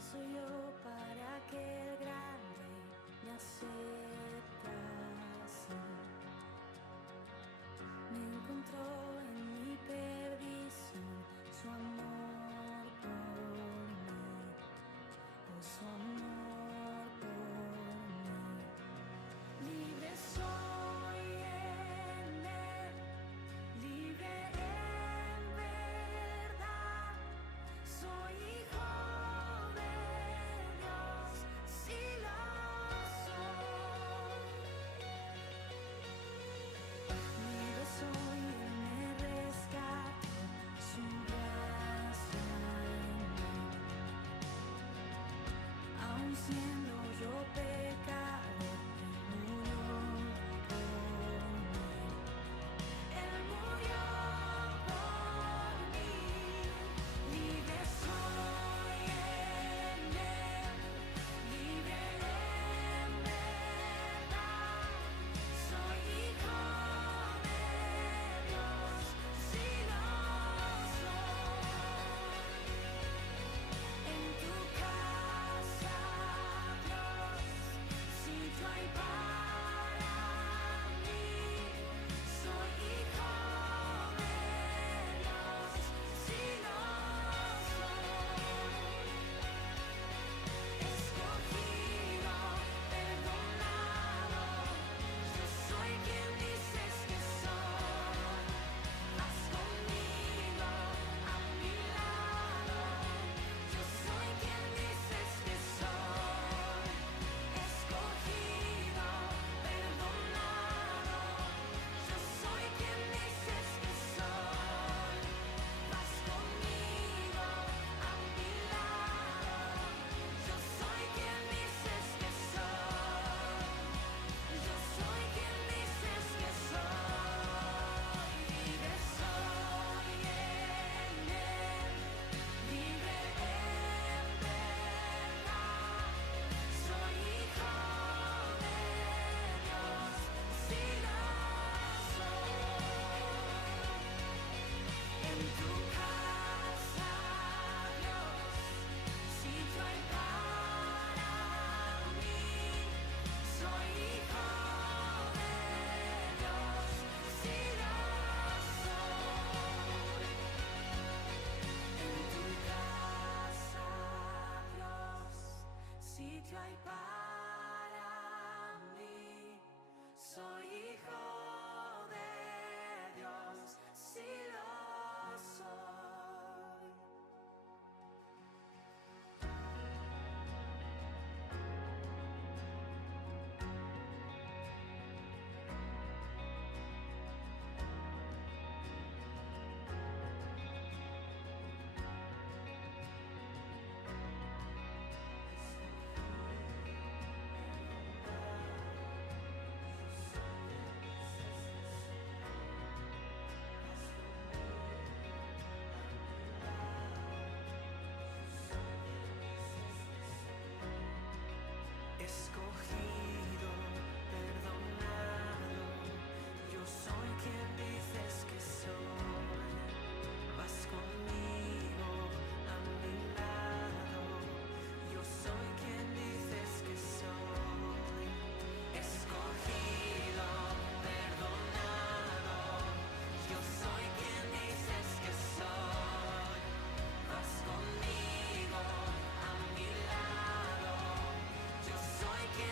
soy yo para que el gran rey me aceptase? Me encontró en mi perdición su amor por mí, oh, su amor por mí. Libre soy en él, libre en verdad. Soy hijo de Dios, sí lo soy. Libre soy, él me rescató, su gracia en mí. Aun siendo yo pecador, Él murió por mí. Él murió por mí. Libre soy en Él, libre en verdad. Soy hijo de Dios, sí lo soy. En tu casa, Dios, sitio hay para mí. Soy hijo de Dios, sí lo soy. Escogido, perdonado, yo soy quien dices que soy. Vas conmigo a mi lado, yo soy quien dices que soy. Escogido, perdonado, yo soy quien dices que soy. Vas conmigo a mi lado, yo soy quien dices que soy. Yo soy quien dices que soy. Libre soy en Él, libre en verdad. Soy hijo de Dios, sí lo soy. En tu casa, Dios, sitio hay para mí. Soy hijo de Dios, sí lo soy. En tu casa, Dios, sitio hay para mí. Soy hijo de Dios, sí lo soy. Escogido, perdonado, yo soy quien dices que soy. Vas conmigo a mi lado, yo soy quien dices que soy. Escogido, perdonado, yo soy quien dices que soy. Vas conmigo a mi lado, yo soy quien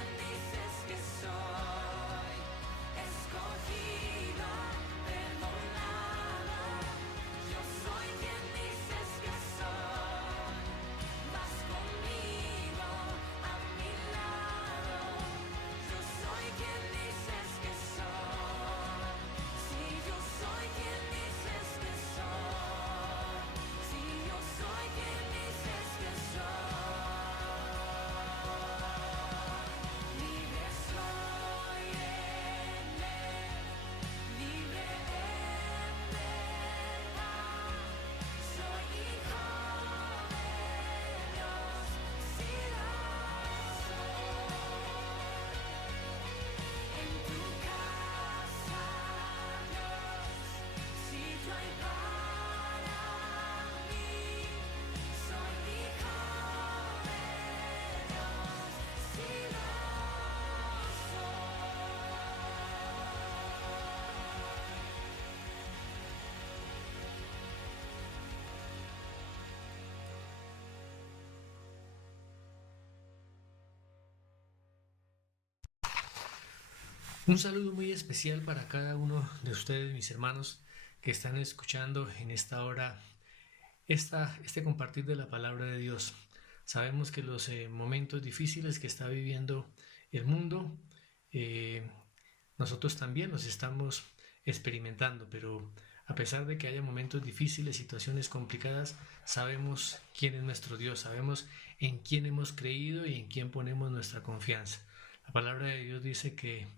Un saludo muy especial para cada uno de ustedes, mis hermanos, que están escuchando en esta hora este compartir de la palabra de Dios. Sabemos que los momentos difíciles que está viviendo el mundo, eh, nosotros también los estamos experimentando, pero a pesar de que haya momentos difíciles, situaciones complicadas, sabemos quién es nuestro Dios, sabemos en quién hemos creído y en quién ponemos nuestra confianza. La palabra de Dios dice que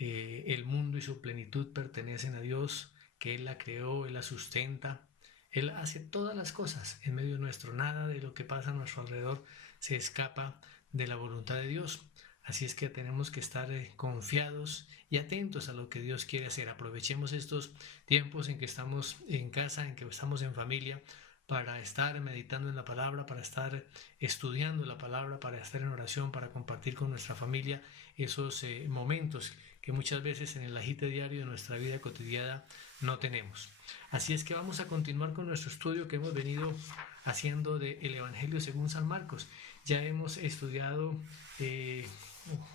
el mundo y su plenitud pertenecen a Dios, que Él la creó, Él la sustenta, Él hace todas las cosas en medio nuestro. Nada de lo que pasa a nuestro alrededor se escapa de la voluntad de Dios. Así es que tenemos que estar confiados y atentos a lo que Dios quiere hacer. Aprovechemos estos tiempos en que estamos en casa, en que estamos en familia, para estar meditando en la palabra, para estar estudiando la palabra, para estar en oración, para compartir con nuestra familia esos momentos que muchas veces en el agite diario de nuestra vida cotidiana no tenemos. Así es que vamos a continuar con nuestro estudio que hemos venido haciendo del Evangelio según San Marcos. Ya hemos estudiado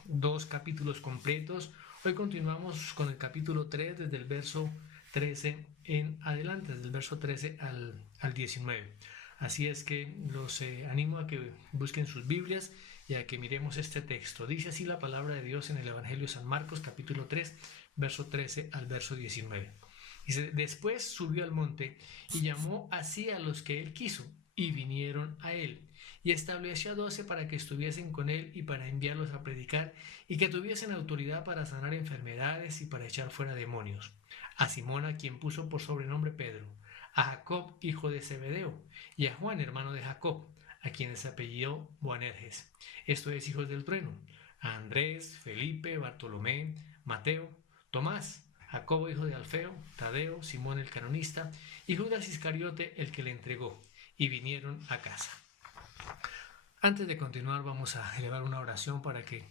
2 capítulos completos. Hoy continuamos con el capítulo 3 desde el verso 13 en adelante, desde el verso 13 al 19. Así es que los animo a que busquen sus Biblias y a que miremos este texto. Dice así la palabra de Dios en el Evangelio de San Marcos, capítulo 3, verso 13 al verso 19. Dice: después subió al monte y llamó así a los que él quiso, y vinieron a él. Y estableció a 12 para que estuviesen con él y para enviarlos a predicar, y que tuviesen autoridad para sanar enfermedades y para echar fuera demonios. A Simón, a quien puso por sobrenombre Pedro, a Jacob, hijo de Zebedeo, y a Juan, hermano de Jacob, a quien se apellidó Boanerges, esto es, hijos del trueno, a Andrés, Felipe, Bartolomé, Mateo, Tomás, Jacobo, hijo de Alfeo, Tadeo, Simón el canonista, y Judas Iscariote, el que le entregó, y vinieron a casa. Antes de continuar, vamos a elevar una oración para que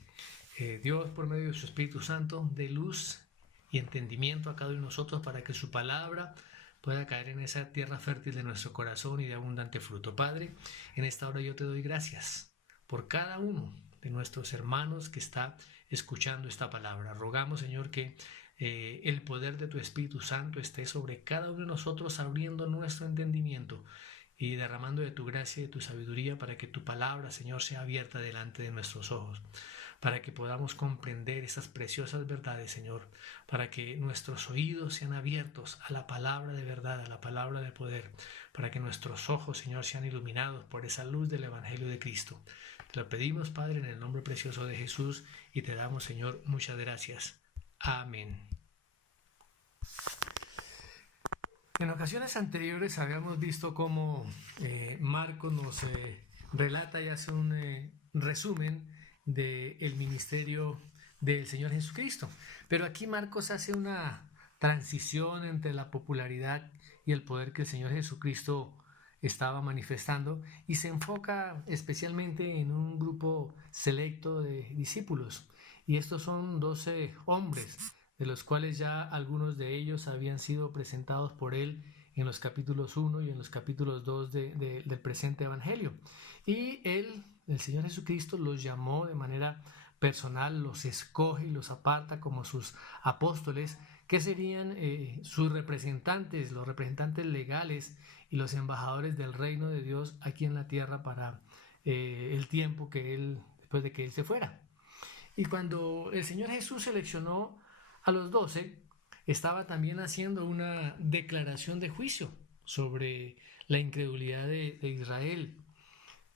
Dios, por medio de su Espíritu Santo, dé luz y entendimiento a cada uno de nosotros para que su palabra pueda caer en esa tierra fértil de nuestro corazón y de abundante fruto. Padre, en esta hora yo te doy gracias por cada uno de nuestros hermanos que está escuchando esta palabra. Rogamos, Señor, que el poder de tu Espíritu Santo esté sobre cada uno de nosotros, abriendo nuestro entendimiento y derramando de tu gracia y de tu sabiduría para que tu palabra, Señor, sea abierta delante de nuestros ojos, para que podamos comprender esas preciosas verdades, Señor, para que nuestros oídos sean abiertos a la palabra de verdad, a la palabra de poder, para que nuestros ojos, Señor, sean iluminados por esa luz del Evangelio de Cristo. Te lo pedimos, Padre, en el nombre precioso de Jesús, y te damos, Señor, muchas gracias. Amén. En ocasiones anteriores habíamos visto cómo Marcos nos relata y hace un resumen del ministerio del Señor Jesucristo. Pero aquí Marcos hace una transición entre la popularidad y el poder que el Señor Jesucristo estaba manifestando y se enfoca especialmente en un grupo selecto de discípulos. Y estos son 12 hombres, de los cuales ya algunos de ellos habían sido presentados por él en los capítulos 1 y en los capítulos 2 del presente Evangelio. Y él, el Señor Jesucristo, los llamó de manera personal, los escoge y los aparta como sus apóstoles, que serían sus representantes, los representantes legales y los embajadores del reino de Dios aquí en la tierra para el tiempo que él, después de que él se fuera. Y cuando el Señor Jesús seleccionó a los 12, estaba también haciendo una declaración de juicio sobre la incredulidad de Israel.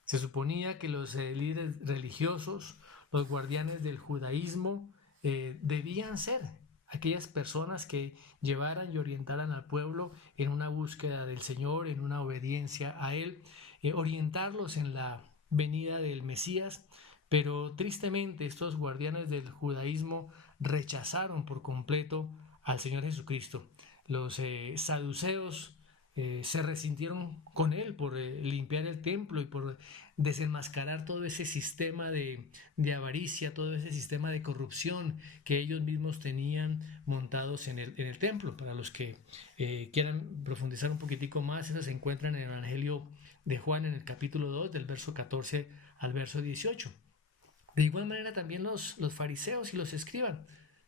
Se suponía que los líderes religiosos, los guardianes del judaísmo, debían ser aquellas personas que llevaran y orientaran al pueblo en una búsqueda del Señor, en una obediencia a Él, orientarlos en la venida del Mesías. Pero tristemente estos guardianes del judaísmo rechazaron por completo al Señor Jesucristo. Los saduceos se resintieron con él por limpiar el templo y por desenmascarar todo ese sistema de avaricia, todo ese sistema de corrupción que ellos mismos tenían montados en el templo. Para los que quieran profundizar un poquitico más, eso se encuentra en el Evangelio de Juan en el capítulo 2, del verso 14 al verso 18. De igual manera también los fariseos y los escribas,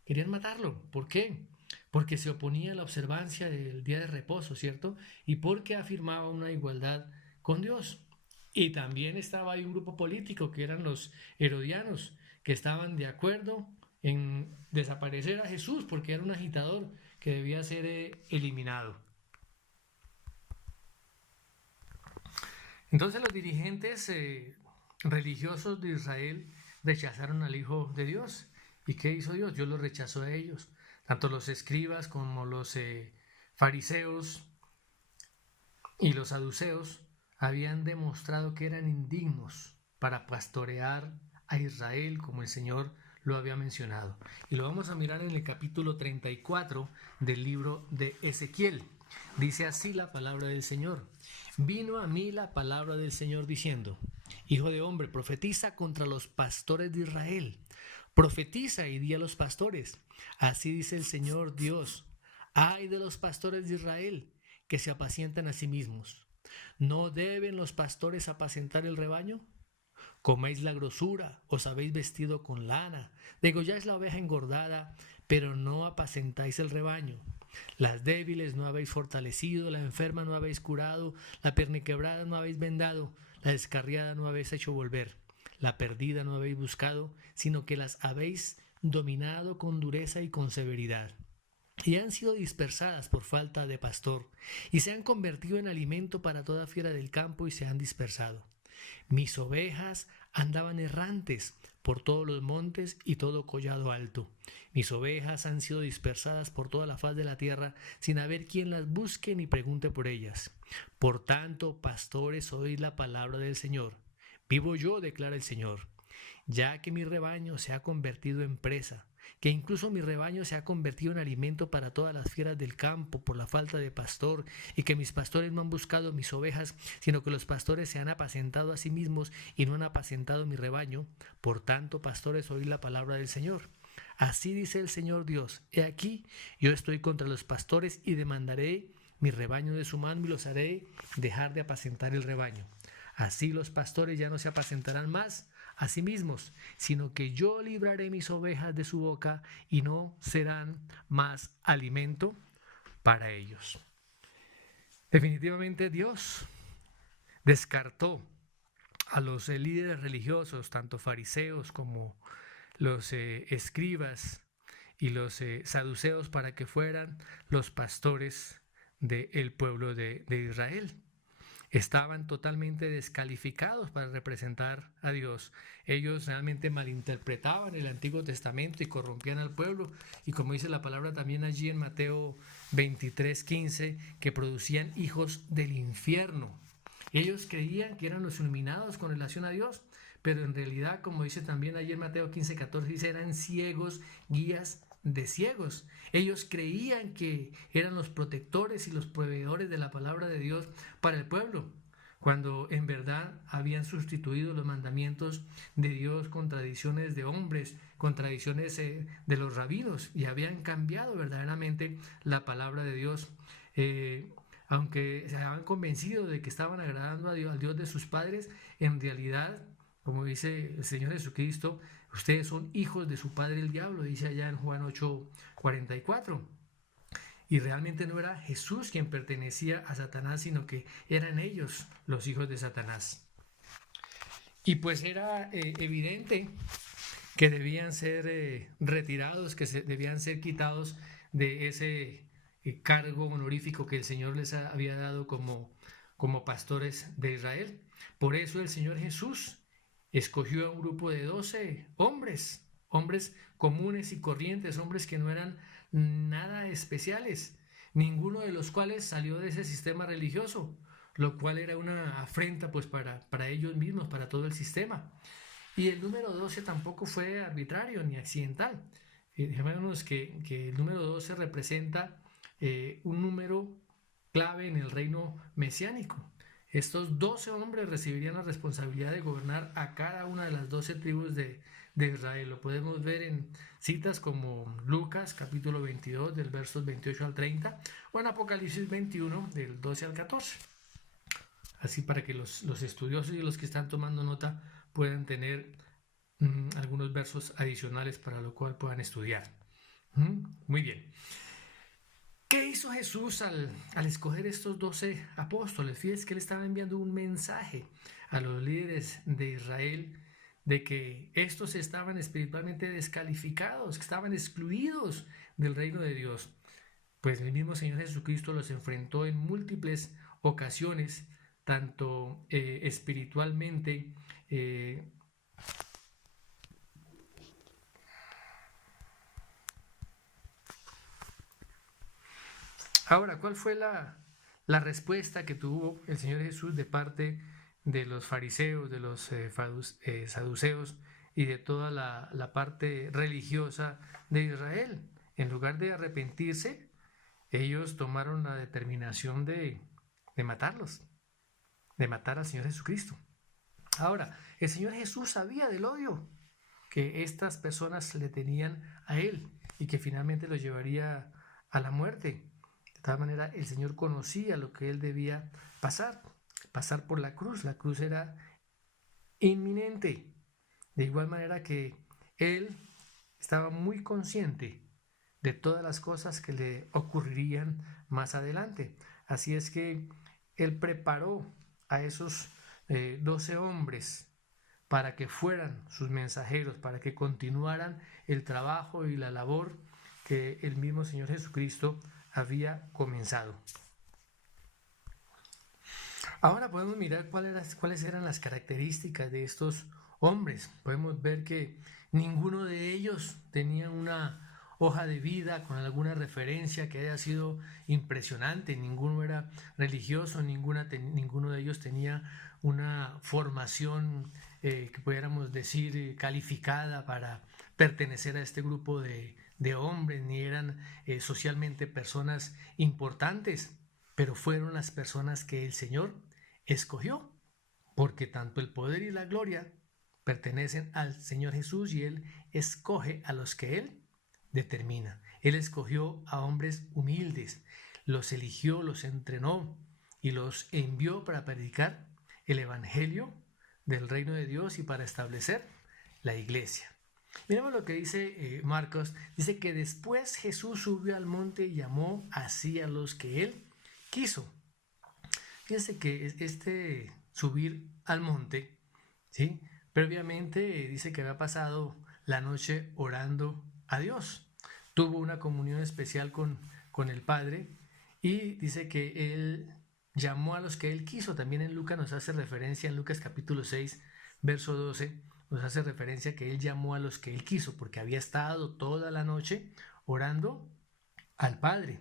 Querían matarlo. ¿Por qué? Porque se oponía a la observancia del día de reposo, ¿cierto? Y porque afirmaba una igualdad con Dios. Y también estaba ahí un grupo político que eran los herodianos, que estaban de acuerdo en desaparecer a Jesús porque era un agitador que debía ser eliminado. Entonces los dirigentes religiosos de Israel rechazaron al Hijo de Dios. ¿Y qué hizo Dios? Dios los rechazó a ellos. Tanto los escribas como los fariseos y los saduceos habían demostrado que eran indignos para pastorear a Israel como el Señor lo había mencionado. Y lo vamos a mirar en el capítulo 34 del libro de Ezequiel. Dice así la palabra del Señor. Vino a mí la palabra del Señor diciendo: Hijo de hombre, profetiza contra los pastores de Israel. Profetiza y di a los pastores: así dice el Señor Dios. Ay de los pastores de Israel, que se apacientan a sí mismos. ¿No deben los pastores apacentar el rebaño? Coméis la grosura, os habéis vestido con lana, degolláis la oveja engordada, pero no apacentáis el rebaño. Las débiles no habéis fortalecido, la enferma no habéis curado, la perniquebrada no habéis vendado, la descarriada no habéis hecho volver, la perdida no habéis buscado, sino que las habéis dominado con dureza y con severidad. Y han sido dispersadas por falta de pastor, y se han convertido en alimento para toda fiera del campo y se han dispersado. Mis ovejas andaban errantes por todos los montes y todo collado alto. Mis ovejas han sido dispersadas por toda la faz de la tierra, sin haber quien las busque ni pregunte por ellas. Por tanto, pastores, oíd la palabra del Señor. Vivo yo, declara el Señor, ya que mi rebaño se ha convertido en presa, que incluso mi rebaño se ha convertido en alimento para todas las fieras del campo por la falta de pastor, y que mis pastores no han buscado mis ovejas, sino que los pastores se han apacentado a sí mismos y no han apacentado mi rebaño. Por tanto, pastores, oíd la palabra del Señor. Así dice el Señor Dios: He aquí, yo estoy contra los pastores y demandaré mi rebaño de su mano y los haré dejar de apacentar el rebaño. Así los pastores ya no se apacentarán más a sí mismos, sino que yo libraré mis ovejas de su boca y no serán más alimento para ellos. Definitivamente Dios descartó a los líderes religiosos, tanto fariseos como los escribas y los saduceos, para que fueran los pastores del pueblo de Israel. Estaban totalmente descalificados para representar a Dios. Ellos realmente malinterpretaban el Antiguo Testamento y corrompían al pueblo. Y como dice la palabra también allí en Mateo 23:15, que producían hijos del infierno. Ellos creían que eran los iluminados con relación a Dios, pero en realidad, como dice también allí en Mateo 15:14, dice, eran ciegos, guías de ciegos. Ellos creían que eran los protectores y los proveedores de la palabra de Dios para el pueblo, cuando en verdad habían sustituido los mandamientos de Dios con tradiciones de hombres, con tradiciones de los rabinos, y habían cambiado verdaderamente la palabra de Dios. Aunque se habían convencido de que estaban agradando a Dios, al Dios de sus padres, en realidad, como dice el Señor Jesucristo, ustedes son hijos de su padre el diablo, dice allá en Juan 8:44. Y realmente no era Jesús quien pertenecía a Satanás, sino que eran ellos los hijos de Satanás. Y pues era evidente que debían ser retirados, que debían ser quitados de ese cargo honorífico que el Señor les había dado como pastores de Israel. Por eso el Señor Jesús escogió a un grupo de 12 hombres comunes y corrientes, hombres que no eran nada especiales, ninguno de los cuales salió de ese sistema religioso, lo cual era una afrenta pues para ellos mismos, para todo el sistema. Y el número 12 tampoco fue arbitrario ni accidental. Fijémonos que el número 12 representa un número clave en el reino mesiánico. Estos 12 hombres recibirían la responsabilidad de gobernar a cada una de las 12 tribus de Israel. Lo podemos ver en citas como Lucas capítulo 22 del versos 28 al 30 o en Apocalipsis 21 del 12 al 14. Así para que los estudiosos y los que están tomando nota puedan tener algunos versos adicionales para lo cual puedan estudiar. Muy bien. ¿Qué hizo Jesús al escoger estos 12 apóstoles? Fíjense que él estaba enviando un mensaje a los líderes de Israel de que estos estaban espiritualmente descalificados, que estaban excluidos del reino de Dios. Pues el mismo Señor Jesucristo los enfrentó en múltiples ocasiones, tanto espiritualmente, Ahora, ¿cuál fue la respuesta que tuvo el Señor Jesús de parte de los fariseos, de los saduceos y de toda la parte religiosa de Israel? En lugar de arrepentirse, ellos tomaron la determinación de matarlos, de matar al Señor Jesucristo. Ahora, el Señor Jesús sabía del odio que estas personas le tenían a él y que finalmente lo llevaría a la muerte. De tal manera, el Señor conocía lo que él debía pasar por la cruz. La cruz era inminente. De igual manera que él estaba muy consciente de todas las cosas que le ocurrirían más adelante. Así es que él preparó a esos 12 hombres para que fueran sus mensajeros, para que continuaran el trabajo y la labor que el mismo Señor Jesucristo había comenzado. Ahora podemos mirar cuáles eran las características de estos hombres. Podemos ver que ninguno de ellos tenía una hoja de vida con alguna referencia que haya sido impresionante. Ninguno era religioso, ninguno de ellos tenía una formación que pudiéramos decir calificada para pertenecer a este grupo de hombres, ni eran socialmente personas importantes, pero fueron las personas que el Señor escogió, porque tanto el poder y la gloria pertenecen al Señor Jesús y Él escoge a los que Él determina. Él escogió a hombres humildes, los eligió, los entrenó y los envió para predicar el Evangelio del reino de Dios y para establecer la iglesia. Miremos lo que dice Marcos. Dice que después Jesús subió al monte y llamó así a los que él quiso. Fíjense que este subir al monte, ¿sí? Previamente dice que había pasado la noche orando a Dios. Tuvo una comunión especial con el Padre y dice que él llamó a los que él quiso. También en Lucas nos hace referencia, en Lucas capítulo 6, verso 12, nos hace referencia que él llamó a los que él quiso, porque había estado toda la noche orando al Padre.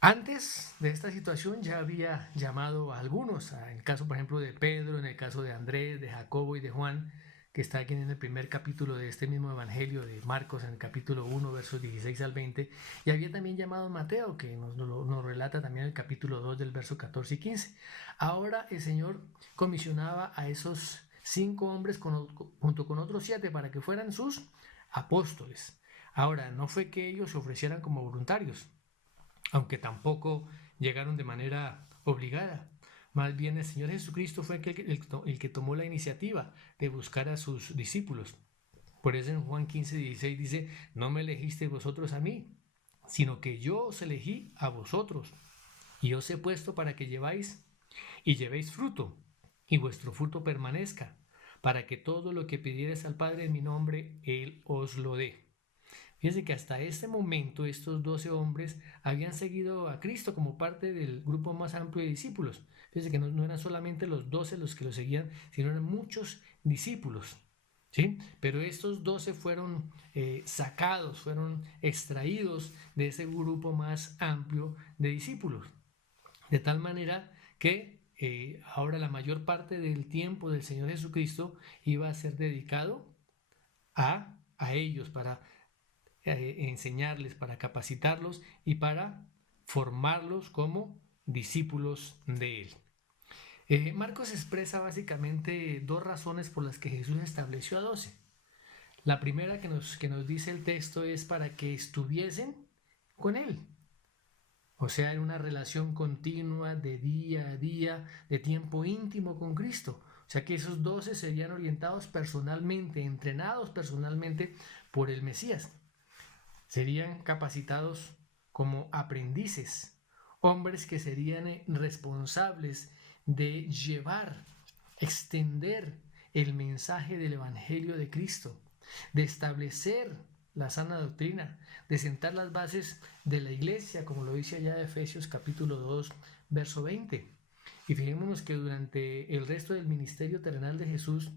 Antes de esta situación ya había llamado a algunos, en el caso por ejemplo de Pedro, en el caso de Andrés, de Jacobo y de Juan, que está aquí en el primer capítulo de este mismo evangelio de Marcos, en el capítulo 1, versos 16 al 20, y había también llamado a Mateo, que nos relata también el capítulo 2 del verso 14 y 15. Ahora el Señor comisionaba a esos 5 hombres junto con otros 7 para que fueran sus apóstoles. Ahora, no fue que ellos se ofrecieran como voluntarios, aunque tampoco llegaron de manera obligada. Más bien el Señor Jesucristo fue el que tomó la iniciativa de buscar a sus discípulos. Por eso en Juan 15, 16 dice, no me elegisteis vosotros a mí, sino que yo os elegí a vosotros, y os he puesto para que llevéis fruto, y vuestro fruto permanezca, para que todo lo que pidiereis al Padre en mi nombre, Él os lo dé. Fíjense que hasta este momento estos 12 hombres habían seguido a Cristo como parte del grupo más amplio de discípulos. Fíjense que no eran solamente los 12 los que lo seguían, sino eran muchos discípulos, ¿sí? Pero estos 12 fueron sacados, fueron extraídos de ese grupo más amplio de discípulos. De tal manera que ahora la mayor parte del tiempo del Señor Jesucristo iba a ser dedicado a ellos, para enseñarles, para capacitarlos y para formarlos como discípulos de Él. Marcos expresa básicamente 2 razones por las que Jesús estableció a 12. La primera que nos dice el texto es para que estuviesen con Él. O sea, en una relación continua de día a día, de tiempo íntimo con Cristo. O sea que esos 12 serían orientados personalmente, entrenados personalmente por el Mesías. Serían capacitados como aprendices, hombres que serían responsables de llevar, extender el mensaje del Evangelio de Cristo, de establecer la sana doctrina, de sentar las bases de la iglesia, como lo dice allá Efesios capítulo 2, verso 20. Y fijémonos que durante el resto del ministerio terrenal de Jesús,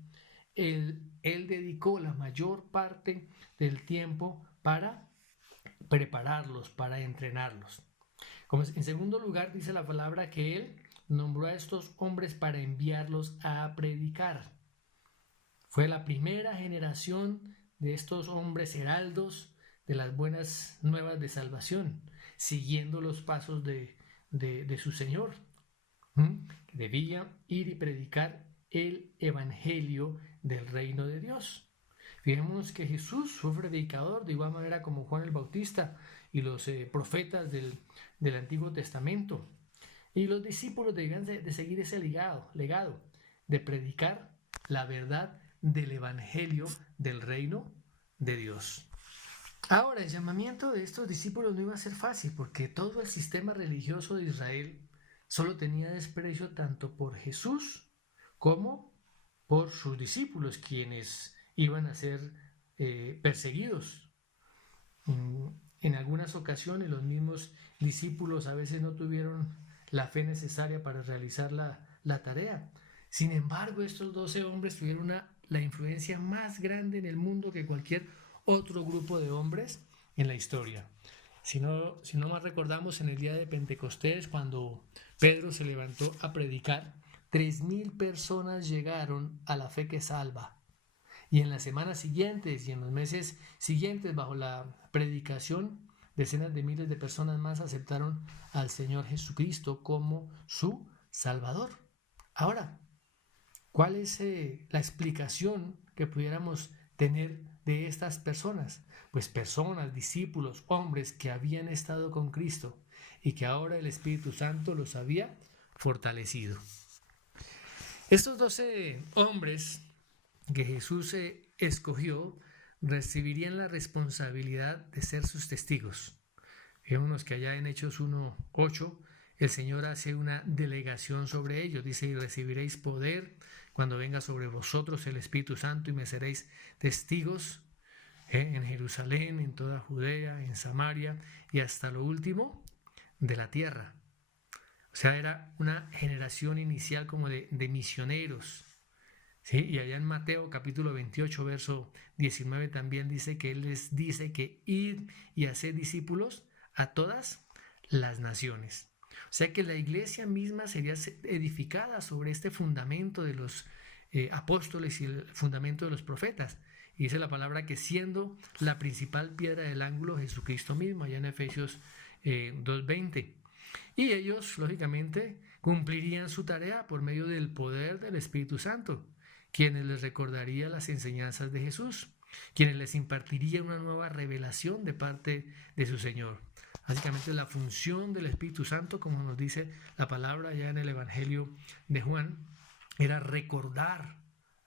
él dedicó la mayor parte del tiempo para prepararlos, para entrenarlos. Como en segundo lugar, dice la palabra que él nombró a estos hombres para enviarlos a predicar. Fue la primera generación de estos hombres heraldos de las buenas nuevas de salvación, siguiendo los pasos de su Señor. Debía ir y predicar el evangelio del reino de Dios. Fijémonos que Jesús fue predicador de igual manera como Juan el Bautista y los profetas del Antiguo Testamento. Y los discípulos debían de seguir ese legado, de predicar la verdad del evangelio del reino de Dios. Ahora, el llamamiento de estos discípulos no iba a ser fácil porque todo el sistema religioso de Israel solo tenía desprecio tanto por Jesús como por sus discípulos, quienes iban a ser perseguidos. En algunas ocasiones los mismos discípulos a veces no tuvieron la fe necesaria para realizar la tarea. Sin embargo, estos 12 hombres tuvieron la influencia más grande en el mundo que cualquier otro grupo de hombres en la historia. Si no más recordamos, en el día de Pentecostés, cuando Pedro se levantó a predicar, 3,000 personas llegaron a la fe que salva. Y en las semanas siguientes y en los meses siguientes, bajo la predicación, decenas de miles de personas más aceptaron al Señor Jesucristo como su Salvador. Ahora, ¿cuál es la explicación que pudiéramos tener de estas personas? Pues personas, discípulos, hombres que habían estado con Cristo y que ahora el Espíritu Santo los había fortalecido. Estos 12 hombres que Jesús escogió recibirían la responsabilidad de ser sus testigos. Fijémonos que allá en Hechos 1:8 el Señor hace una delegación sobre ellos. Dice: y recibiréis poder cuando venga sobre vosotros el Espíritu Santo y me seréis testigos en Jerusalén, en toda Judea, en Samaria y hasta lo último de la tierra. O sea, era una generación inicial como de misioneros. ¿Sí? Y allá en Mateo capítulo 28, verso 19 también dice que Él les dice que id y haced discípulos a todas las naciones. O sea que la iglesia misma sería edificada sobre este fundamento de los apóstoles y el fundamento de los profetas. Y dice la palabra que siendo la principal piedra del ángulo Jesucristo mismo, allá en Efesios 2:20. Y ellos, lógicamente, cumplirían su tarea por medio del poder del Espíritu Santo, quienes les recordaría las enseñanzas de Jesús, quienes les impartiría una nueva revelación de parte de su Señor. Básicamente la función del Espíritu Santo, como nos dice la palabra ya en el Evangelio de Juan, era recordar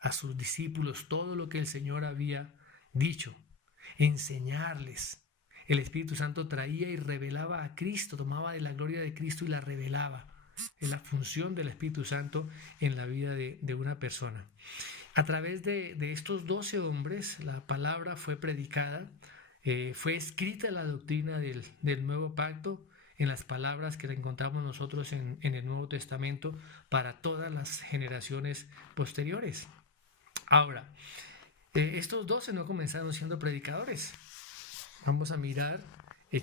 a sus discípulos todo lo que el Señor había dicho, enseñarles. El Espíritu Santo traía y revelaba a Cristo, tomaba de la gloria de Cristo y la revelaba. Es la función del Espíritu Santo en la vida de una persona. A través de estos 12 hombres, la palabra fue predicada, fue escrita la doctrina del nuevo pacto en las palabras que encontramos nosotros en el Nuevo Testamento para todas las generaciones posteriores. Ahora, estos 12 no comenzaron siendo predicadores. Vamos a mirar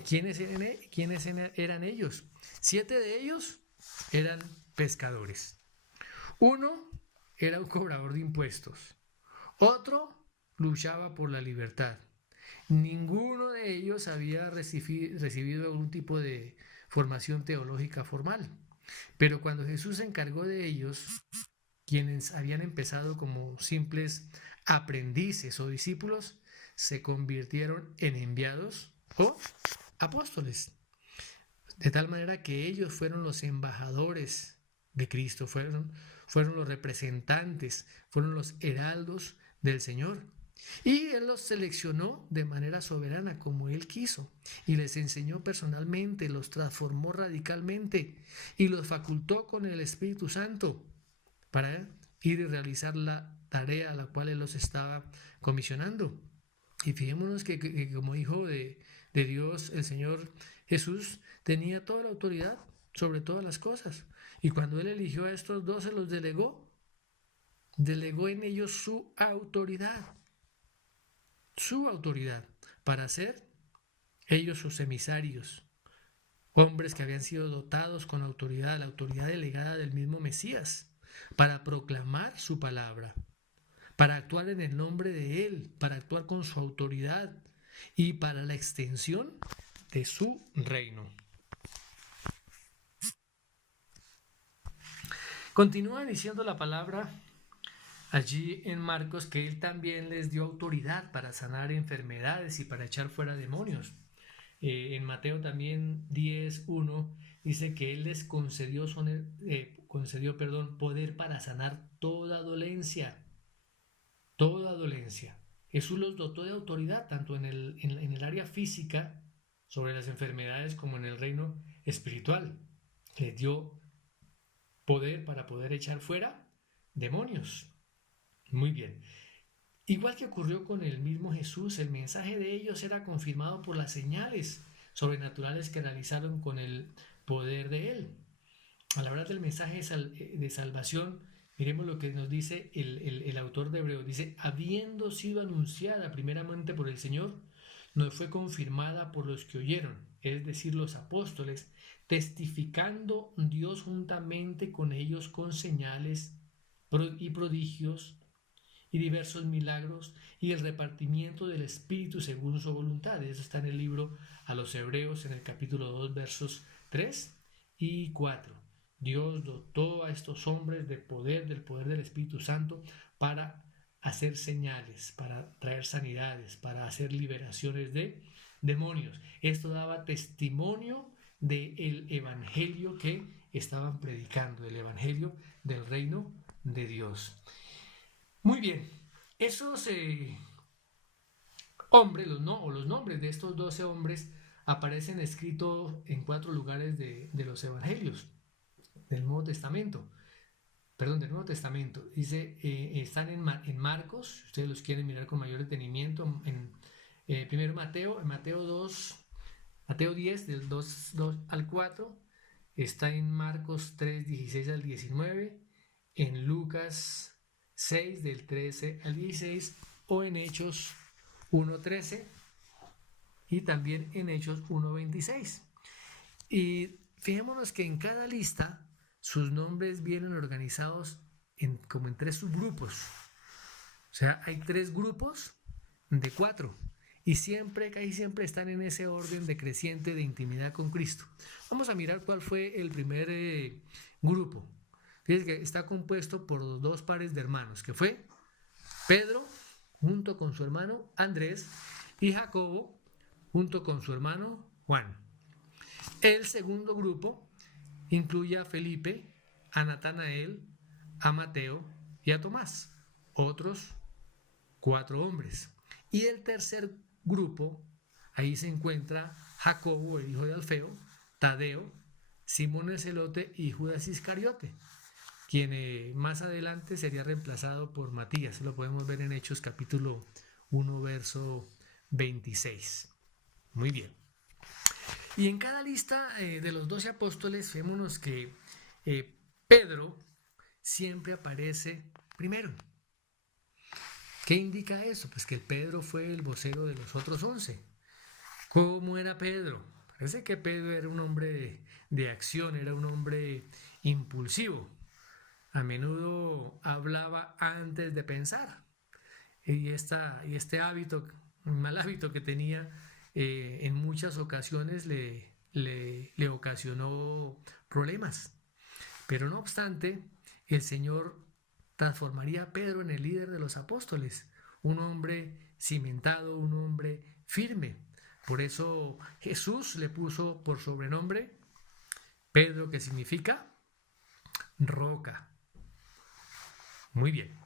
quiénes eran ellos. 7 de ellos eran pescadores. Uno era un cobrador de impuestos. Otro luchaba por la libertad. Ninguno de ellos había recibido algún tipo de formación teológica formal. Pero cuando Jesús se encargó de ellos, quienes habían empezado como simples aprendices o discípulos, se convirtieron en enviados o apóstoles. De tal manera que ellos fueron los embajadores de Cristo, fueron los representantes, fueron los heraldos del Señor. Y Él los seleccionó de manera soberana como Él quiso y les enseñó personalmente, los transformó radicalmente y los facultó con el Espíritu Santo para ir y realizar la tarea a la cual Él los estaba comisionando. Y fijémonos que como hijo de Dios, el Señor Jesús tenía toda la autoridad sobre todas las cosas. Y cuando Él eligió a estos 12, los delegó en ellos su autoridad para ser ellos sus emisarios, hombres que habían sido dotados con la autoridad delegada del mismo Mesías, para proclamar su palabra, para actuar en el nombre de Él, para actuar con su autoridad y para la extensión de su reino. Continúa diciendo la palabra allí en Marcos que Él también les dio autoridad para sanar enfermedades y para echar fuera demonios. En Mateo también 10:1 dice que Él les concedió poder para sanar toda dolencia. Toda dolencia. Jesús los dotó de autoridad tanto en el área física sobre las enfermedades como en el reino espiritual. Les dio poder para poder echar fuera demonios. Muy bien. Igual que ocurrió con el mismo Jesús, el mensaje de ellos era confirmado por las señales sobrenaturales que realizaron con el poder de Él. Al hablar del mensaje de salvación, miremos lo que nos dice el autor de Hebreos. Dice, habiendo sido anunciada primeramente por el Señor, nos fue confirmada por los que oyeron, es decir, los apóstoles, testificando Dios juntamente con ellos con señales y prodigios y diversos milagros y el repartimiento del Espíritu según su voluntad. Eso está en el libro a los Hebreos en el capítulo 2 versos 3 y 4. Dios dotó a estos hombres del poder del Espíritu Santo para hacer señales, para traer sanidades, para hacer liberaciones de demonios. Esto daba testimonio del evangelio que estaban predicando, del evangelio del reino de Dios. Muy bien, esos hombres, los nombres de estos 12 hombres aparecen escritos en 4 lugares de los evangelios del Nuevo Testamento. Del Nuevo Testamento. Dice, están en Marcos, si ustedes los quieren mirar con mayor detenimiento, primero Mateo, en Mateo 10, del 2 al 4, está en Marcos 3, 16 al 19, en Lucas 6, del 13 al 16, o en Hechos 1, 13, y también en Hechos 1, 26. Y fijémonos que en cada lista sus nombres vienen organizados como en 3 subgrupos. O sea, hay 3 grupos de 4 y casi siempre están en ese orden decreciente de intimidad con Cristo. Vamos a mirar cuál fue el primer grupo. Fíjense que está compuesto por 2 pares de hermanos, que fue Pedro junto con su hermano Andrés y Jacobo junto con su hermano Juan. El segundo grupo incluye a Felipe, a Natanael, a Mateo y a Tomás, otros 4 hombres. Y el tercer grupo, ahí se encuentra Jacobo, el hijo de Alfeo, Tadeo, Simón el Celote y Judas Iscariote, quien más adelante sería reemplazado por Matías. Lo podemos ver en Hechos capítulo 1, verso 26. Muy bien. Y en cada lista de los 12 apóstoles, vémonos que Pedro siempre aparece primero. ¿Qué indica eso? Pues que Pedro fue el vocero de los otros 11. ¿Cómo era Pedro? Parece que Pedro era un hombre de acción, era un hombre impulsivo. A menudo hablaba antes de pensar. Y este hábito, un mal hábito que tenía, en muchas ocasiones le ocasionó problemas. Pero no obstante, el Señor transformaría a Pedro en el líder de los apóstoles, un hombre cimentado, un hombre firme. Por eso Jesús le puso por sobrenombre Pedro, que significa roca. Muy bien.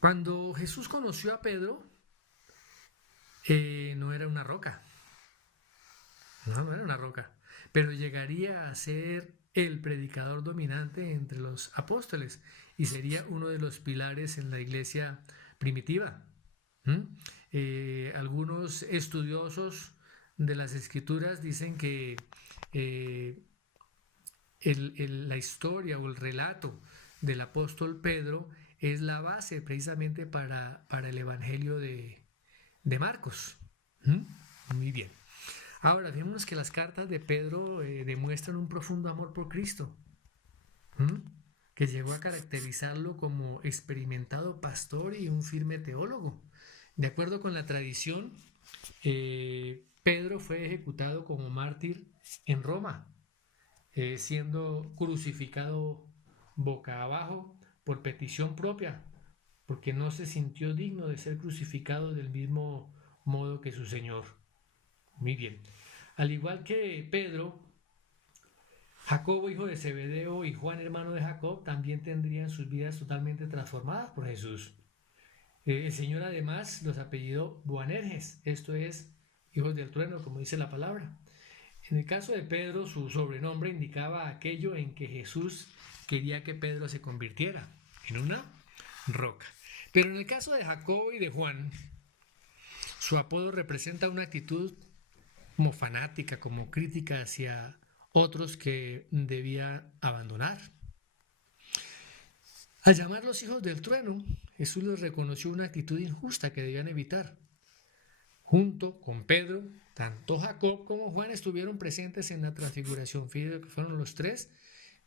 Cuando Jesús conoció a Pedro, no era una roca, no era una roca, pero llegaría a ser el predicador dominante entre los apóstoles y sería uno de los pilares en la iglesia primitiva. Algunos estudiosos de las escrituras dicen que la historia o el relato del apóstol Pedro es la base precisamente para el evangelio de Marcos. Muy bien. Ahora, vemos que las cartas de Pedro demuestran un profundo amor por Cristo, que llegó a caracterizarlo como experimentado pastor y un firme teólogo. De acuerdo con la tradición, Pedro fue ejecutado como mártir en Roma, siendo crucificado boca abajo por petición propia, porque no se sintió digno de ser crucificado del mismo modo que su Señor. Muy bien. Al igual que Pedro, Jacobo, hijo de Zebedeo, y Juan, hermano de Jacob, también tendrían sus vidas totalmente transformadas por Jesús. El Señor además los apellidó Boanerges, esto es, hijos del trueno, como dice la palabra. En el caso de Pedro, su sobrenombre indicaba aquello en que Jesús quería que Pedro se convirtiera, en una roca. Pero en el caso de Jacobo y de Juan, su apodo representa una actitud como fanática, como crítica hacia otros que debía abandonar. Al llamarlos hijos del trueno, Jesús les reconoció una actitud injusta que debían evitar. Junto con Pedro, tanto Jacob como Juan estuvieron presentes en la transfiguración. Fíjense que fueron los 3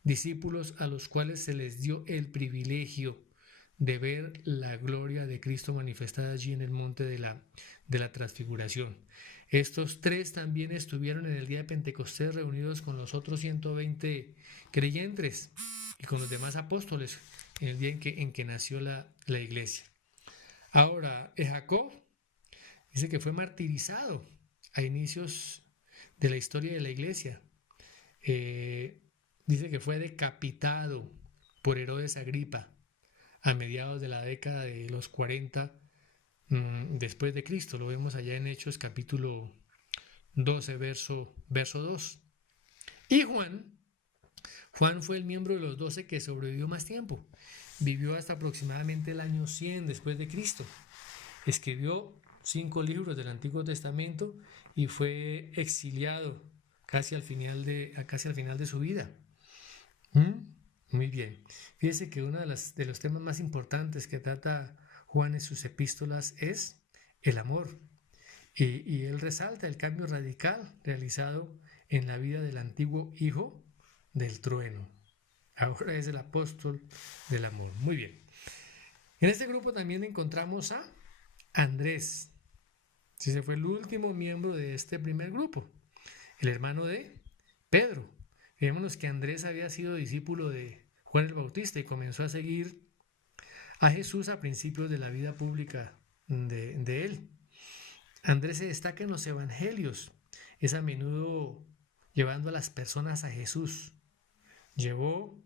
discípulos a los cuales se les dio el privilegio de ver la gloria de Cristo manifestada allí en el monte de la transfiguración. Estos 3 también estuvieron en el día de Pentecostés reunidos con los otros 120 creyentes y con los demás apóstoles en el día en que nació la iglesia. Ahora, Jacob dice que fue martirizado a inicios de la historia de la iglesia. Dice que fue decapitado por Herodes Agripa a mediados de la década de los 40 después de Cristo. Lo vemos allá en Hechos capítulo 12, verso 2. Y Juan fue el miembro de los 12 que sobrevivió más tiempo. Vivió hasta aproximadamente el año 100 después de Cristo. Escribió 5 libros del Antiguo Testamento y fue exiliado casi al final de su vida. Muy bien. Fíjese que uno de los temas más importantes que trata Juan en sus epístolas es el amor. Y él resalta el cambio radical realizado en la vida del antiguo hijo del trueno. Ahora es el apóstol del amor. Muy bien. En este grupo también encontramos a Andrés. Ese fue el último miembro de este primer grupo, el hermano de Pedro. Fijémonos que Andrés había sido discípulo de Juan el Bautista y comenzó a seguir a Jesús a principios de la vida pública de él. Andrés se destaca en los evangelios, es a menudo llevando a las personas a Jesús. Llevó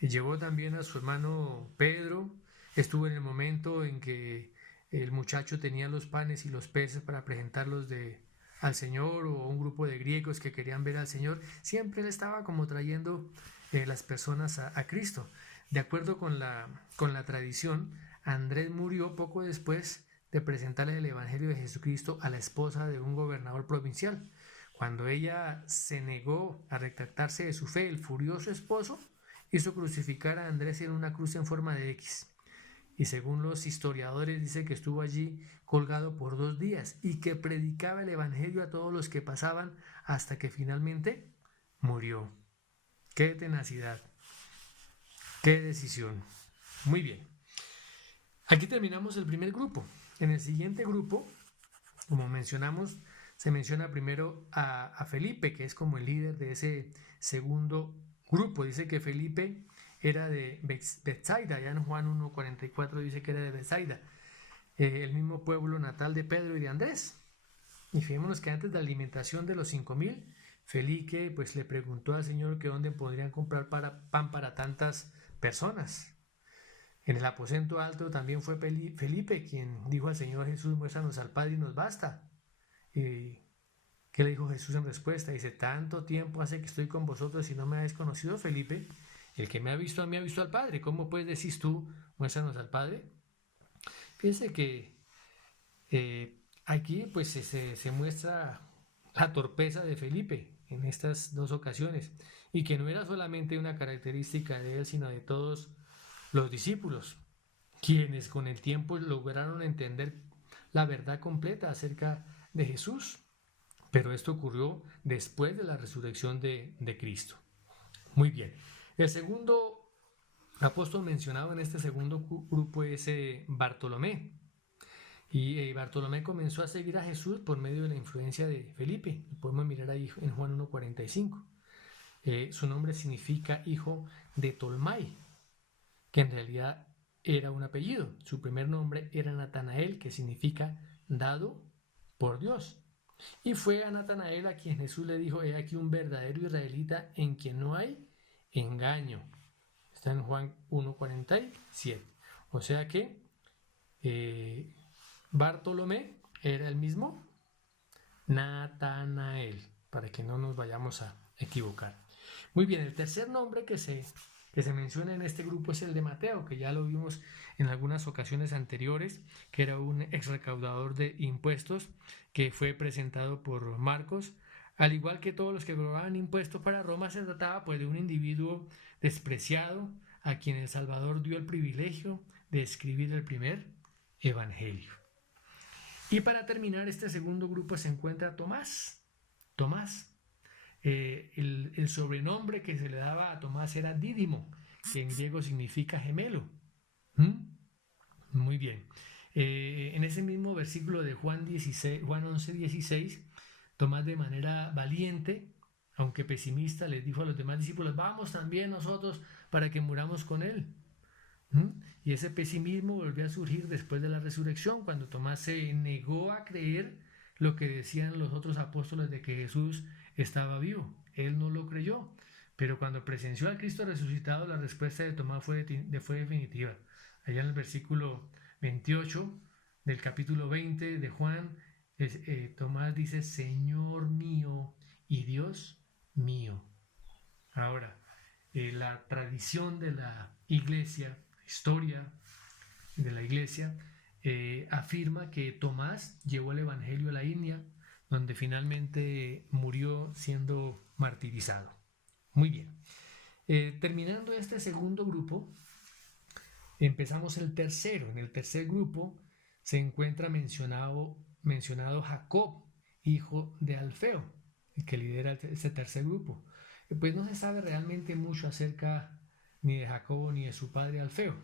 llevó también a su hermano Pedro, estuvo en el momento en que el muchacho tenía los panes y los peces para presentarlos al Señor, o un grupo de griegos que querían ver al Señor. Siempre él estaba como trayendo las personas a Cristo. De acuerdo con la tradición, Andrés murió poco después de presentarle el Evangelio de Jesucristo a la esposa de un gobernador provincial. Cuando ella se negó a retractarse de su fe, el furioso esposo hizo crucificar a Andrés en una cruz en forma de X. Y según los historiadores dice que estuvo allí colgado por 2 días y que predicaba el Evangelio a todos los que pasaban hasta que finalmente murió. ¡Qué tenacidad! ¡Qué decisión! Muy bien. Aquí terminamos el primer grupo. En el siguiente grupo, como mencionamos, se menciona primero a Felipe, que es como el líder de ese segundo grupo. Dice que Felipe era de Betsaida, ya en Juan 1:44 dice que era de Betsaida, el mismo pueblo natal de Pedro y de Andrés. Y fijémonos que antes de la alimentación de los 5.000, Felipe pues le preguntó al Señor que dónde podrían comprar pan para tantas personas. En el aposento alto también fue Felipe quien dijo al Señor Jesús, muéstranos al Padre y nos basta. ¿Y qué le dijo Jesús en respuesta? Dice, tanto tiempo hace que estoy con vosotros y no me habéis conocido, Felipe. El que me ha visto a mí ha visto al Padre. ¿Cómo pues decís tú, muéstranos al Padre? Fíjense que aquí pues se muestra la torpeza de Felipe en estas dos ocasiones y que no era solamente una característica de él, sino de todos los discípulos, quienes con el tiempo lograron entender la verdad completa acerca de Jesús. Pero esto ocurrió después de la resurrección de Cristo. Muy bien. El segundo apóstol mencionado en este segundo grupo es Bartolomé. Y Bartolomé comenzó a seguir a Jesús por medio de la influencia de Felipe. Lo podemos mirar ahí en Juan 1:45. Su nombre significa hijo de Tolmai, que en realidad era un apellido. Su primer nombre era Natanael, que significa dado por Dios. Y fue a Natanael a quien Jesús le dijo, he aquí un verdadero israelita en quien no hay engaño. Está en Juan 1:47. O sea que Bartolomé era el mismo Natanael, para que no nos vayamos a equivocar. Muy bien, el tercer nombre que se menciona en este grupo es el de Mateo, que ya lo vimos en algunas ocasiones anteriores, que era un ex recaudador de impuestos que fue presentado por Marcos. Al igual que todos los que cobraban impuestos para Roma, se trataba pues de un individuo despreciado a quien el Salvador dio el privilegio de escribir el primer evangelio. Y para terminar, este segundo grupo se encuentra Tomás. El sobrenombre que se le daba a Tomás era Dídimo, que en griego significa gemelo. Muy bien. En ese mismo versículo de Juan 11:16, Tomás, de manera valiente, aunque pesimista, les dijo a los demás discípulos, vamos también nosotros para que muramos con él. Y ese pesimismo volvió a surgir después de la resurrección, cuando Tomás se negó a creer lo que decían los otros apóstoles de que Jesús estaba vivo. Él no lo creyó, pero cuando presenció al Cristo resucitado, la respuesta de Tomás fue definitiva. Allá en el versículo 28 del capítulo 20 de Juan, Tomás dice, Señor mío y Dios mío. Ahora, la tradición de la iglesia, historia de la iglesia, afirma que Tomás llevó el evangelio a la India, donde finalmente murió siendo martirizado. Muy bien. Terminando este segundo grupo, empezamos el tercero. En el tercer grupo se encuentra mencionado Jacob, hijo de Alfeo, el que lidera ese tercer grupo. Pues no se sabe realmente mucho acerca ni de Jacobo ni de su padre Alfeo.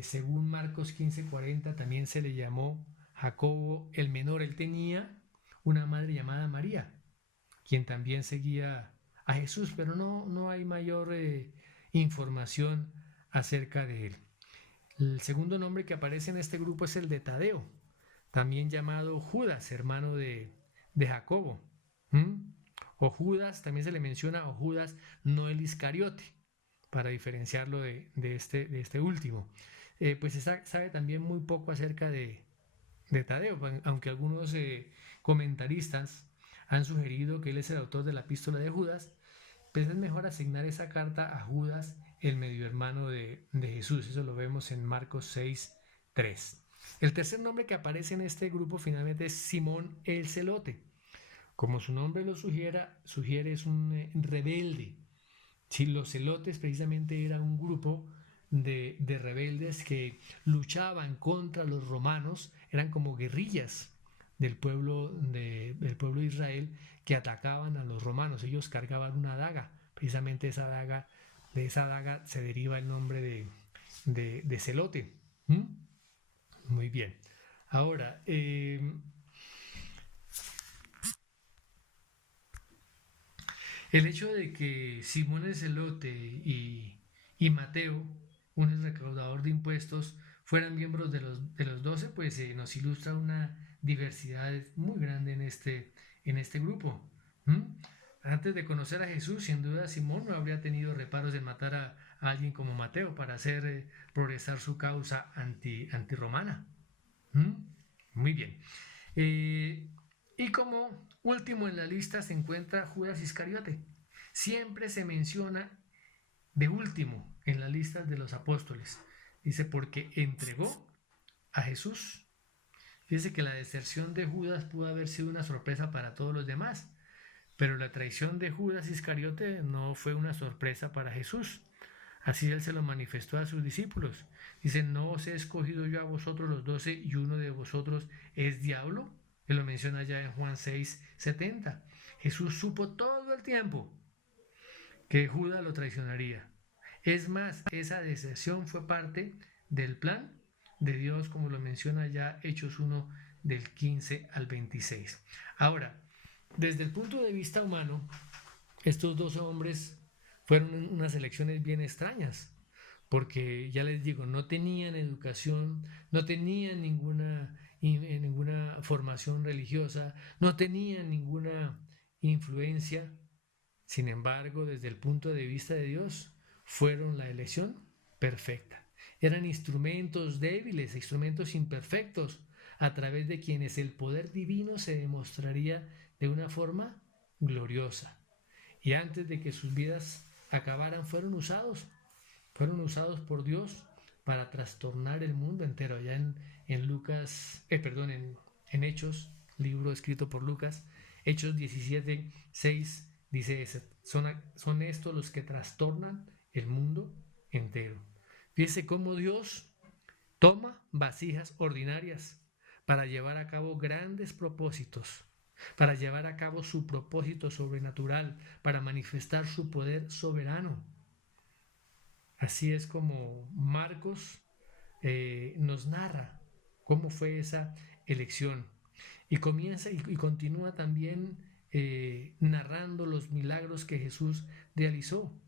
Según Marcos 15:40 también se le llamó Jacobo el menor. Él tenía una madre llamada María, quien también seguía a Jesús, pero no hay mayor información acerca de él. El segundo nombre que aparece en este grupo es el de Tadeo, también llamado Judas, hermano de Jacobo. O Judas, también se le menciona, o Judas, no el Iscariote, para diferenciarlo de este último. Pues se sabe también muy poco acerca de Tadeo, aunque algunos comentaristas han sugerido que él es el autor de la epístola de Judas, pues es mejor asignar esa carta a Judas, el medio hermano de Jesús. Eso lo vemos en Marcos 6:3. El tercer nombre que aparece en este grupo finalmente es Simón el Celote. Como su nombre lo sugiere, es un rebelde. Sí, los celotes precisamente era un grupo de rebeldes que luchaban contra los romanos, eran como guerrillas del pueblo de Israel que atacaban a los romanos. Ellos cargaban una daga, precisamente de esa daga se deriva el nombre de celote. Muy bien. Ahora, el hecho de que Simón el Celote y Mateo, un recaudador de impuestos, fueran miembros de los 12, pues nos ilustra una diversidad muy grande en este grupo. ¿Mm? Antes de conocer a Jesús, sin duda Simón no habría tenido reparos en matar a alguien como Mateo para hacer progresar su causa antirromana. ¿Mm? Muy bien. Y como último en la lista se encuentra Judas Iscariote. Siempre se menciona de último en la lista de los apóstoles. Dice, porque entregó a Jesús. Dice que la deserción de Judas pudo haber sido una sorpresa para todos los demás, pero la traición de Judas Iscariote no fue una sorpresa para Jesús. Así él se lo manifestó a sus discípulos. Dice, ¿no os he escogido yo a vosotros los 12 y uno de vosotros es diablo? Él lo menciona ya en Juan 6:70. Jesús supo todo el tiempo que Judas lo traicionaría. Es más, esa deserción fue parte del plan de Dios, como lo menciona ya Hechos 1 del 15 al 26. Ahora, desde el punto de vista humano, estos 12 hombres fueron unas elecciones bien extrañas, porque ya les digo, no tenían educación, no tenían ninguna formación religiosa, no tenían ninguna influencia. Sin embargo, desde el punto de vista de Dios, fueron la elección perfecta. Eran instrumentos débiles, instrumentos imperfectos, a través de quienes el poder divino se demostraría de una forma gloriosa. Y antes de que sus vidas acabaran, fueron usados por Dios para trastornar el mundo entero. Allá en Hechos, libro escrito por Lucas, Hechos 17:6 dice, son estos los que trastornan el mundo entero. Fíjese cómo Dios toma vasijas ordinarias para llevar a cabo grandes propósitos, para llevar a cabo su propósito sobrenatural, para manifestar su poder soberano. Así es como Marcos nos narra cómo fue esa elección. Y comienza y continúa también narrando los milagros que Jesús realizó.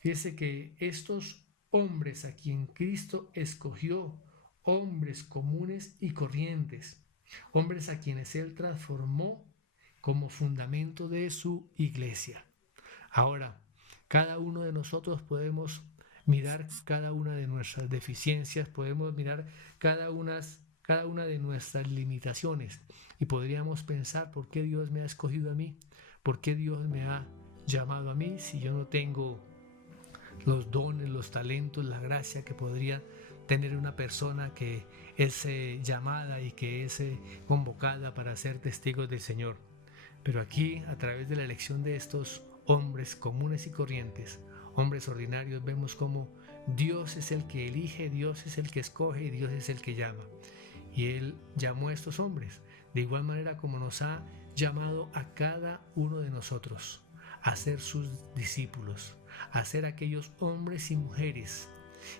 Fíjese que estos hombres a quien Cristo escogió, hombres comunes y corrientes, hombres a quienes Él transformó como fundamento de su iglesia. Ahora, cada uno de nosotros podemos mirar cada una de nuestras deficiencias, podemos mirar cada una de nuestras limitaciones y podríamos pensar, ¿por qué Dios me ha escogido a mí? ¿Por qué Dios me ha llamado a mí si yo no tengo los dones, los talentos, la gracia que podría tener una persona que es llamada y que es convocada para ser testigos del Señor? Pero aquí, a través de la elección de estos hombres comunes y corrientes, hombres ordinarios, vemos cómo Dios es el que elige, Dios es el que escoge y Dios es el que llama. Y Él llamó a estos hombres, de igual manera como nos ha llamado a cada uno de nosotros a ser sus discípulos, a ser aquellos hombres y mujeres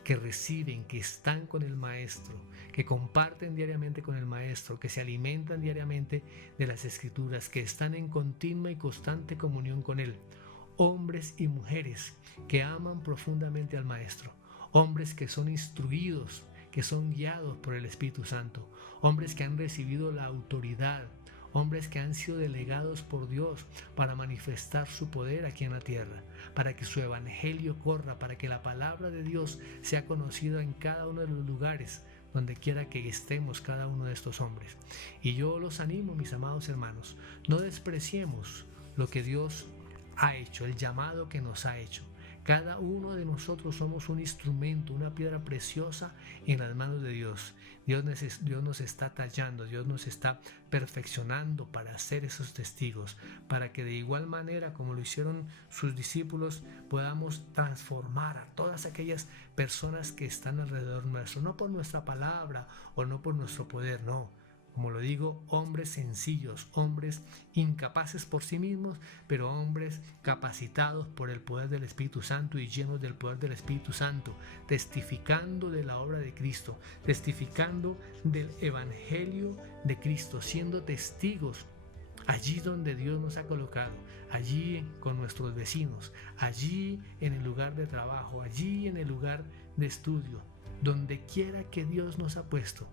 que reciben, que están con el Maestro, que comparten diariamente con el Maestro, que se alimentan diariamente de las Escrituras, que están en continua y constante comunión con Él. Hombres y mujeres que aman profundamente al Maestro, hombres que son instruidos, que son guiados por el Espíritu Santo, hombres que han recibido la autoridad, hombres que han sido delegados por Dios para manifestar su poder aquí en la tierra, para que su evangelio corra, para que la palabra de Dios sea conocida en cada uno de los lugares donde quiera que estemos cada uno de estos hombres. Y yo los animo, mis amados hermanos, no despreciemos lo que Dios ha hecho, el llamado que nos ha hecho. Cada uno de nosotros somos un instrumento, una piedra preciosa en las manos de Dios. Dios nos está tallando, Dios nos está perfeccionando para ser esos testigos, para que de igual manera como lo hicieron sus discípulos, podamos transformar a todas aquellas personas que están alrededor nuestro, no por nuestra palabra o no por nuestro poder, no. Como lo digo, hombres sencillos, hombres incapaces por sí mismos, pero hombres capacitados por el poder del Espíritu Santo y llenos del poder del Espíritu Santo, testificando de la obra de Cristo, testificando del Evangelio de Cristo, siendo testigos allí donde Dios nos ha colocado, allí con nuestros vecinos, allí en el lugar de trabajo, allí en el lugar de estudio, donde quiera que Dios nos ha puesto.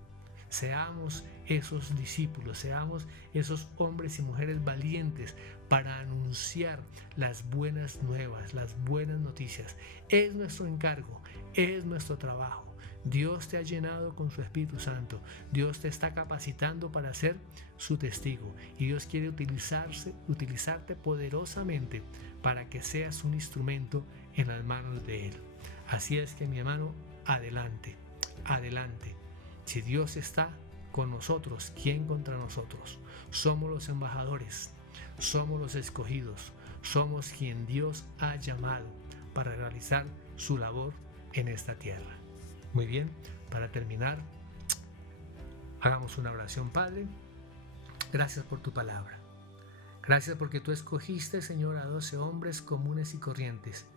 Seamos esos discípulos, seamos esos hombres y mujeres valientes para anunciar las buenas nuevas, las buenas noticias. Es nuestro encargo, es nuestro trabajo. Dios te ha llenado con su Espíritu Santo. Dios te está capacitando para ser su testigo. Y Dios quiere utilizarte poderosamente para que seas un instrumento en las manos de Él. Así es que, mi hermano, adelante, adelante. Si Dios está con nosotros, ¿quién contra nosotros? Somos los embajadores, somos los escogidos, somos quien Dios ha llamado para realizar su labor en esta tierra. Muy bien, para terminar, hagamos una oración. Padre, gracias por tu palabra. Gracias porque tú escogiste, Señor, a 12 hombres comunes y corrientes,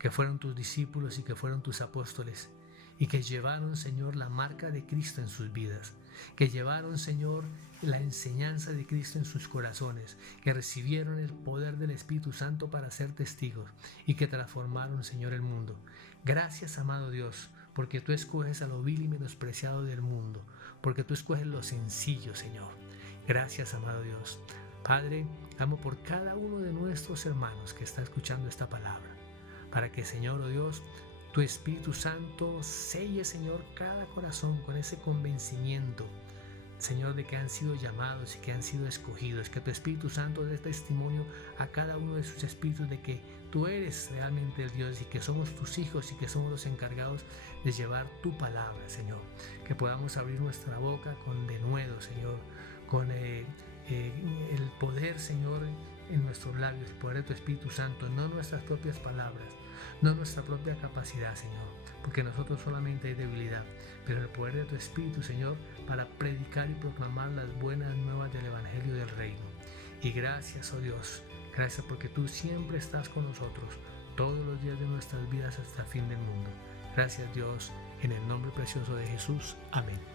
que fueron tus discípulos y que fueron tus apóstoles, y que llevaron, Señor, la marca de Cristo en sus vidas, que llevaron, Señor, la enseñanza de Cristo en sus corazones, que recibieron el poder del Espíritu Santo para ser testigos y que transformaron, Señor, el mundo. Gracias, amado Dios, porque tú escoges a lo vil y menospreciado del mundo, porque tú escoges lo sencillo, Señor. Gracias, amado Dios. Padre, amo por cada uno de nuestros hermanos que está escuchando esta palabra, para que, Señor, oh Dios, tu Espíritu Santo selle, Señor, cada corazón con ese convencimiento, Señor, de que han sido llamados y que han sido escogidos. Que tu Espíritu Santo dé testimonio a cada uno de sus espíritus de que tú eres realmente el Dios y que somos tus hijos y que somos los encargados de llevar tu palabra, Señor. Que podamos abrir nuestra boca con denuedo, Señor, con el poder, Señor, en nuestros labios, el poder de tu Espíritu Santo, no nuestras propias palabras, no nuestra propia capacidad, Señor, porque nosotros solamente hay debilidad, pero el poder de tu Espíritu, Señor, para predicar y proclamar las buenas nuevas del Evangelio del Reino. Y gracias, oh Dios, gracias porque tú siempre estás con nosotros todos los días de nuestras vidas hasta el fin del mundo. Gracias, Dios, en el nombre precioso de Jesús. Amén.